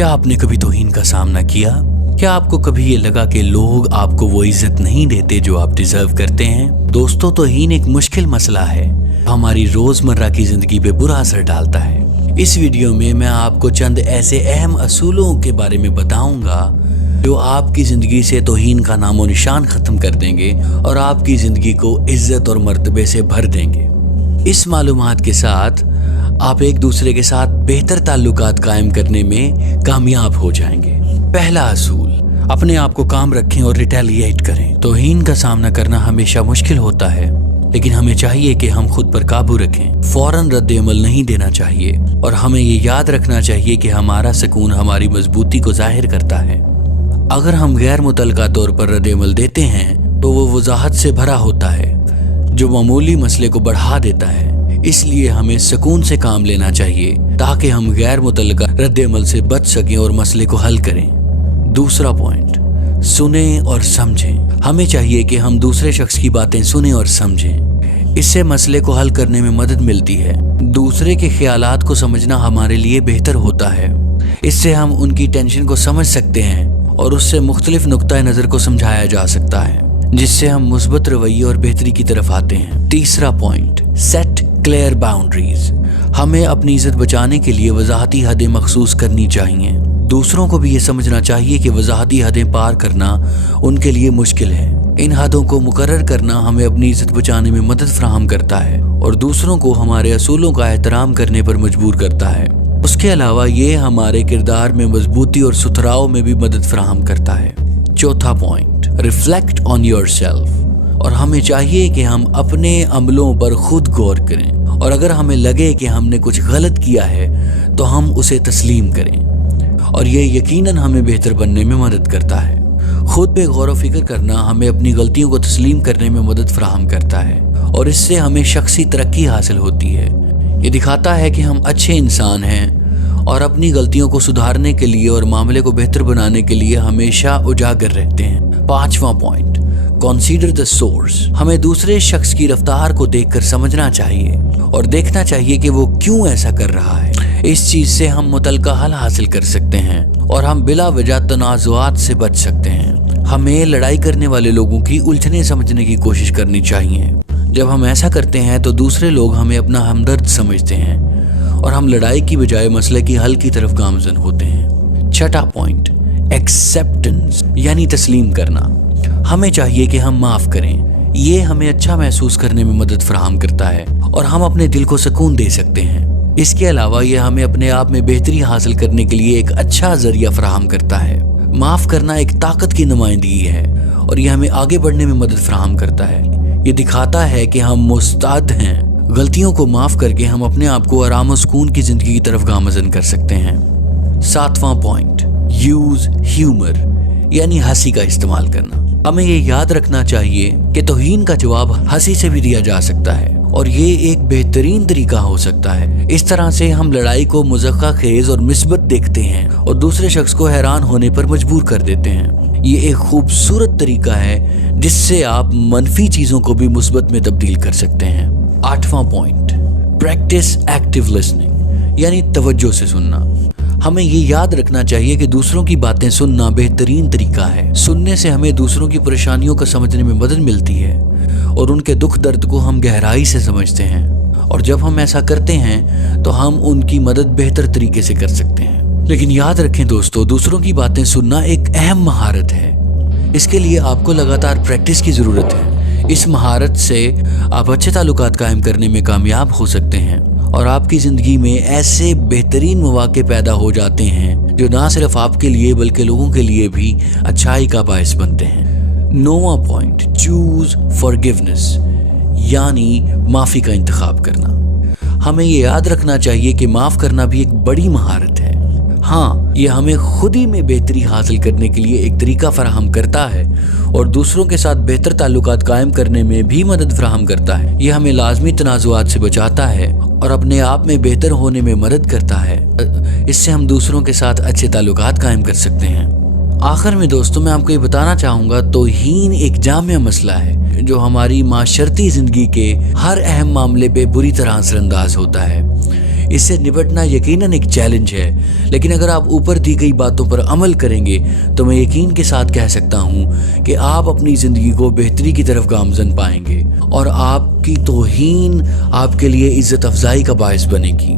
क्या आपने कभी तौहीन का सामना किया? क्या आपको कभी ये लगा कि लोग आपको वो इज्जत नहीं देते जो आप डिजर्व करते हैं? दोस्तों, तौहीन एक मुश्किल मसला है, हमारी रोजमर्रा की जिंदगी पे बुरा असर डालता है। इस वीडियो में मैं आपको चंद ऐसे अहम असूलों के बारे में बताऊंगा जो आपकी जिंदगी से तौहीन का नामो निशान खत्म कर देंगे और आपकी जिंदगी को इज्जत और मर्तबे से भर देंगे। इस मालूमात के साथ आप एक दूसरे के साथ बेहतर ताल्लुकात कायम करने में कामयाब हो जाएंगे। पहला असूल, अपने आप को काम रखें और रिटेलिएट करें। तौहीन का सामना करना हमेशा मुश्किल होता है, लेकिन हमें चाहिए कि हम खुद पर काबू रखें। फौरन रद्द अमल नहीं देना चाहिए और हमें ये याद रखना चाहिए कि हमारा सुकून हमारी मजबूती को जाहिर करता है। अगर हम गैर मुतलका तौर पर रद्द अमल देते हैं तो वो वजाहत से भरा होता है जो मामूली मसले को बढ़ा देता है। इसलिए हमें सुकून से काम लेना चाहिए ताकि हम गैर मुतलका रद्द अमल से बच सकें और मसले को हल करें। दूसरा पॉइंट, सुने और समझें। हमें चाहिए कि हम दूसरे शख्स की बातें सुने और समझें। इससे मसले को हल करने में मदद मिलती है। दूसरे के ख्यालात को समझना हमारे लिए बेहतर होता है। इससे हम उनकी टेंशन को समझ सकते हैं और उससे मुख्तलिफ नुक्ता नज़र को समझाया जा सकता है, जिससे हम मुस्बत रवैये और बेहतरी की तरफ आते हैं। तीसरा पॉइंट, सेट क्लियर बाउंड्रीज। हमें अपनी इज्जत बचाने के लिए वजाहती हदें मखसूस करनी चाहिए। दूसरों को भी ये समझना चाहिए कि वजाहती हदें पार करना उनके लिए मुश्किल है। इन हदों को मुकर्रर करना हमें अपनी इज्जत बचाने में मदद फराहम करता है और दूसरों को हमारे असूलों का एहतराम करने पर मजबूर करता है। उसके अलावा ये हमारे किरदार में मजबूती और सुथराव में भी मदद फराहम करता है। चौथा पॉइंट, रिफ्लेक्ट ऑन योरसेल्फ। और हमें चाहिए कि हम अपने अमलों पर खुद गौर करें और अगर हमें लगे कि हमने कुछ गलत किया है तो हम उसे तस्लीम करें और ये यकीनन हमें बेहतर बनने में मदद करता है। खुद पे गौर व फिक्र करना हमें अपनी गलतियों को तस्लीम करने में मदद फराहम करता है और इससे हमें शख्सी तरक्की हासिल होती है। ये दिखाता है कि हम अच्छे इंसान हैं और अपनी गलतियों को सुधारने के लिए और मामले को बेहतर बनाने के लिए हमेशा उजागर रहते हैं। पांचवा पॉइंट, कंसीडर द सोर्स। हमें दूसरे शख्स की रफ्तार को देखकर समझना चाहिए और देखना चाहिए कि वो क्यों ऐसा कर रहा है। इस चीज से हम मुतलका हल हासिल कर सकते हैं और हम बिला वजह तनाज़ुआत से बच सकते हैं। हमें लड़ाई करने वाले लोगों की उलझने समझने की कोशिश करनी चाहिए। जब हम ऐसा करते हैं तो दूसरे लोग हमें अपना हमदर्द समझते हैं और हम लड़ाई की बजाय मसले की हल की तरफ गामजन होते हैं। छठा पॉइंट, एक्सेप्टेंस यानी तस्लीम करना। हमें चाहिए कि हम माफ करें। ये हमें अच्छा महसूस करने में मदद फराहम करता है और हम अपने दिल को सुकून दे सकते हैं। इसके अलावा यह हमें अपने आप में बेहतरी हासिल करने के लिए एक अच्छा जरिया फराहम करता है। माफ करना एक ताकत की नुमाइंदगी है और यह हमें आगे बढ़ने में मदद फराहम करता है। ये दिखाता है कि हम मुस्तैद हैं। गलतियों को माफ करके हम अपने आप को आराम और सुकून की जिंदगी की तरफ गामजन कर सकते हैं। सातवां पॉइंट, यूज ह्यूमर यानी हंसी का इस्तेमाल करना। हमें ये याद रखना चाहिए कि तौहीन का जवाब हंसी से भी दिया जा सकता है और ये एक बेहतरीन तरीका हो सकता है। इस तरह से हम लड़ाई को मुज़क्का खेज और मिस्बत देखते हैं और दूसरे शख्स को हैरान होने पर मजबूर कर देते हैं। ये एक खूबसूरत तरीका है जिससे आप मनफी चीजों को भी मुस्बत में तब्दील कर सकते हैं। आठवां पॉइंट, प्रैक्टिस एक्टिव लिसनिंग यानी तवज्जो से सुनना। हमें ये याद रखना चाहिए कि दूसरों की बातें सुनना बेहतरीन तरीका है। सुनने से हमें दूसरों की परेशानियों को समझने में मदद मिलती है और उनके दुख दर्द को हम गहराई से समझते हैं और जब हम ऐसा करते हैं तो हम उनकी मदद बेहतर तरीके से कर सकते हैं। लेकिन याद रखें दोस्तों, दूसरों की बातें सुनना एक अहम महारत है। इसके लिए आपको लगातार प्रैक्टिस की ज़रूरत है। इस महारत से आप अच्छे ताल्लुकात कायम करने में कामयाब हो सकते हैं और आपकी ज़िंदगी में ऐसे बेहतरीन मौके पैदा हो जाते हैं जो ना सिर्फ आपके लिए बल्कि लोगों के लिए भी अच्छाई का बायस बनते हैं। नौवां पॉइंट, चूज फॉरगिवनेस यानी माफ़ी का इंतखाब करना। हमें ये याद रखना चाहिए कि माफ़ करना भी एक बड़ी महारत है। हाँ, ये हमें खुद ही में बेहतरी हासिल करने के लिए एक तरीका फराहम करता है और दूसरों के साथ बेहतर ताल्लुकात कायम करने में भी मदद फराहम करता है। ये हमें लाजमी तनाज़ुआत से बचाता है और अपने आप में बेहतर होने में मदद करता है। इससे हम दूसरों के साथ अच्छे ताल्लुकात कायम कर सकते हैं। आखिर में दोस्तों, मैं आपको ये बताना चाहूँगा, तौहीन एक जामिया मसला है जो हमारी माशरती ज़िंदगी के हर अहम मामले पे बुरी तरह असरअंदाज होता है। اس سے نپٹنا یقیناً ایک چیلنج ہے، لیکن اگر آپ اوپر دی گئی باتوں پر عمل کریں گے تو میں یقین کے ساتھ کہہ سکتا ہوں کہ آپ اپنی زندگی کو بہتری کی طرف گامزن پائیں گے اور آپ کی توہین آپ کے لیے عزت افزائی کا باعث بنے گی۔